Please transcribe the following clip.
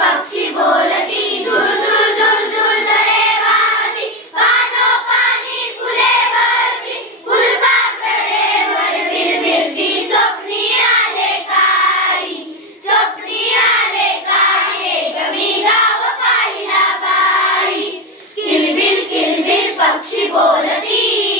पक्षी बोलती झुळ झुळ झुळ झुळ दरे वाहती पानोपानी फुले भरती फुलपाखरेवर भिरभिरती स्वप्नी आले काही कमी गाव पाहिला बाई किलबिल किलबिल पक्षी बोलती